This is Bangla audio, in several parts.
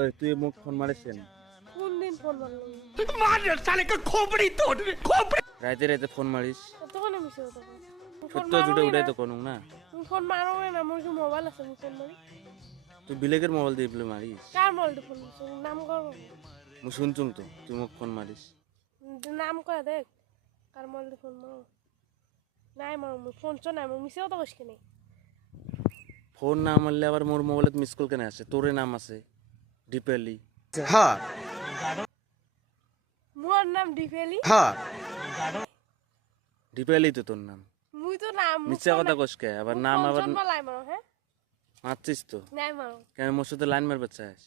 ওই তুই মুখ ফোন মারিছেন কোন দিন ফোন মারলো मार साले का खोपड़ी तोड़ खोपड़ी রাইতে রাইতে ফোন মারিস তখন আমি মিশে তখন সত্য জুড়ে উঠাই তো কোনো না ফোন মারো না আমার কি মোবাইল আছে আমি ফোন মারি তুই বিলেকের মোবাইল দিয়ে বলে মারিস কার মোবাইল ফোন নাম কর মু শুনছুম তো তুই মুখ ফোন মারিস নাম কয় দেখ কার মোবাইল ফোন মারো নাই মারো ফোন চো নাই আমি মিশে তো কইছ কেনে ফোন না মারলে আবার মোর মোবাইলত মিস কল কেন আছে তোরে নাম আছে ডিপেলি हाँ মোর নাম ডিফেলি हाँ ডিপেলি তো তোর নাম মুই তো নাম মিথ্যা কথা কস কে আবার নাম আবার লাই মারো হ্যাঁ মারছিস তো নাই মারো কেন মোর সাথে লাইন মারবে চাস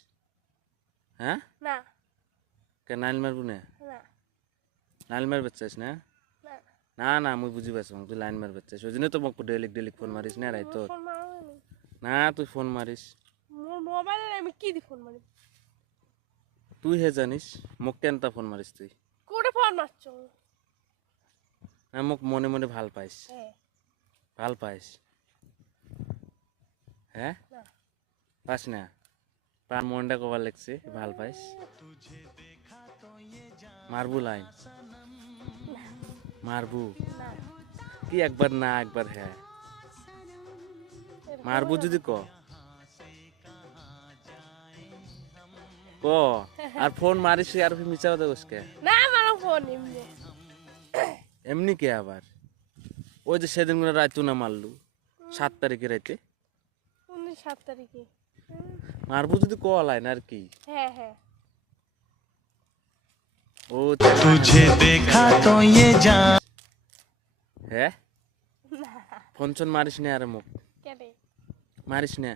হ্যাঁ না কেন নাইল মারবো না না নাইল মারবে চাস না না না না মুই বুঝি পাইছ তুই লাইন মারবে চাস ওই জন্য তো মোক ডেলিক ফোন মারিস না রাই তোর ফোন মারো না তুই ফোন মারিস মোর মোবাইলে আমি কি দি ফোন মারি তুই হে জানিস মোক কেন তা ফোন মারিস তুই কোটে ফোন মারছো না মোক মনে মনে ভাল পাইস হ্যাঁ ভাল পাইস হ্যাঁ না পাস না প্রাণ মনটা কবার লাগছে ভাল পাইস মারবু লাইন মারবু না কি একবার না একবার হ্যাঁ মারবু যদি ক ক আর ফোন মারিস আর মিছা কথা কসকে না মারো ফোন এমনি এমনি কে আবার ওই যে সেদিন করে রাইতু না মারলু 7 তারিখে রাইতে 7 তারিখে মারবু যদি ক লাইন আর কি হ্যাঁ হ্যাঁ ও तुझे देखा तो ये जान হ্যাঁ ফোন চোন মারিস না আর মুখ কেটে মারিস না